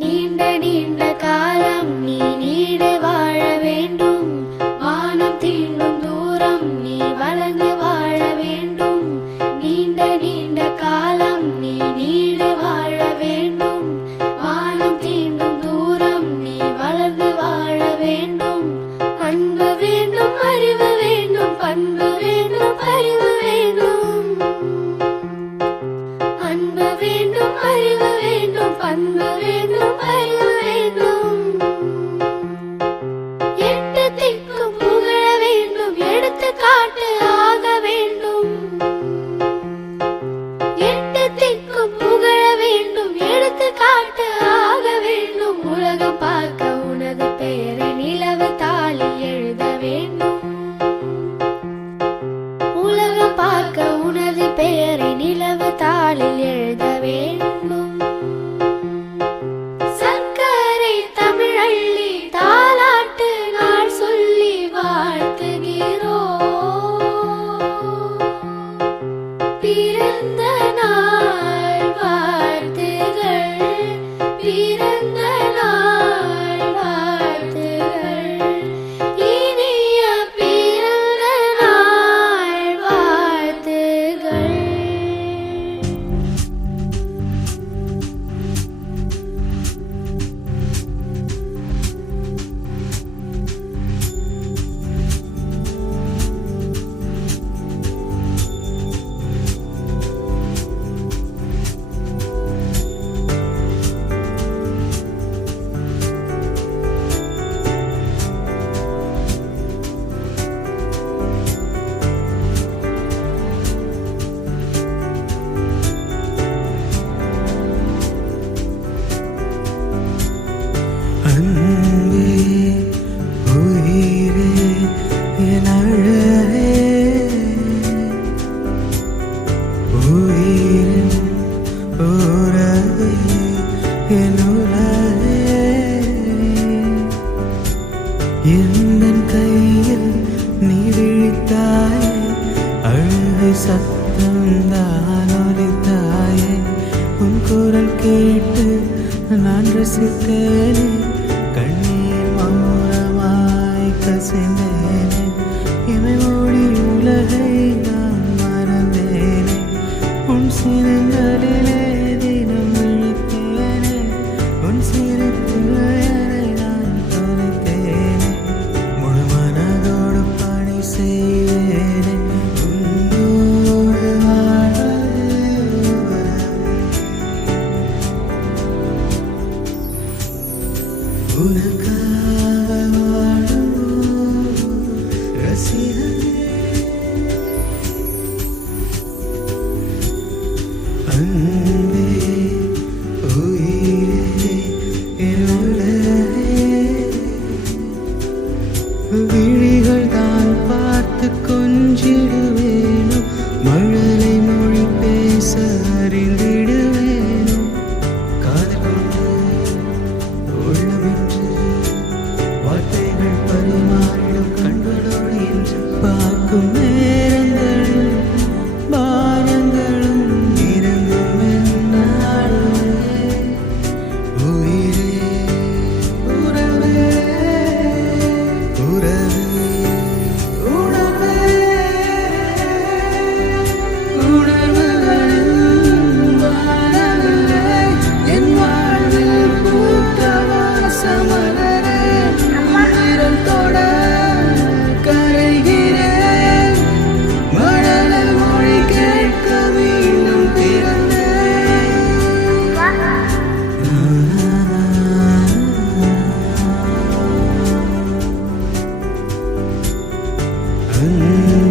நீண்ட நீண்ட காலம் நீ நீடு வாழ வேண்டும். வானம் தீண்டும் தூரம் நீ வளர்ந்து வாழ வேண்டும். நீண்ட நீண்ட காலம் நீ நீடு வாழ வேண்டும். வானம் தீண்டும் தூரம் நீ வளர்ந்து வாழ வேண்டும். அன்பு வேண்டும், அறிவு வேண்டும், பண்பு வேண்டும், அறிவு வேண்டும். அன்பு வேண்டும், அறிவு வேண்டும், பண்பு வேண்டும், அறிவு வேண்டும். எட்டு திக்கும் புகழ வேண்டும், எடுத்துக்காட்டு ஆக வேண்டும். எட்டு திக்கும் புகழ வேண்டும், எடுத்துக்காட்டு ஆக வேண்டும். உலகம் பார்க்க உனது பெயரை நிலவு தாளில் எழுத வேண்டும். உலகம் பார்க்க உனது பெயரை நிலவு தாளில் எழுத வேண்டும். சர்க்கரை தமிழள்ளி தாலாட்டு நாள் சொல்லி வாழ்த்துகிறோம். பிறந்த நாள் வாழ்த்துகள், பிறந்த நாள் வாழ்த்துகள், இனிய பிறந்த நாள் வாழ்த்துகள். அன்பே உயிரே என் அழகே, உயிரின் உறவே என் உலகே. எந்தன் கையில் நீ விழித்தாயே, அழுகை சத்தம் தான் ஒலித்தாயே. உன் குரல் கேட்டு நான் ரசித்தேனே, கண்ணீர் மௌனமாய் கசிந்தேனே. இமை மூடி உலகை நான் மறந்தேனே, உன் சினங்களிலே தினம் விழித்தேனே. உன் சிரிப்புகளை நான் தொலைத்தேனே, முழு மனதோடு பணி செய்வேனே. உன்னோடு வாழ்வது உனக்காக வாழும் ரசிகனே. அன்பே உயிரே என் உலகே, விழிகள் தான் பார்த்து கொஞ்சிடுவேனும், மழலை மொழி பேச அறிந்திடுவேனும். காதல் கொண்டு உள்ளமின்று வார்த்தைகள் பரிமாறிடும் கண்களோடு என்று பார்க்கும் நேரங்களும் பாரங்களும் இறங்கும் என்னாலுமே. உயிரே உறவே உறவே உணர்வே உணர்வுகளின் வானவில்லை என் வாழ்வில் பூத்த வாசமலரே. உதிரம் தொட கரைகிறேன், மழலை மொழி கேட்க மீண்டும் பிறந்தேன். அன்பே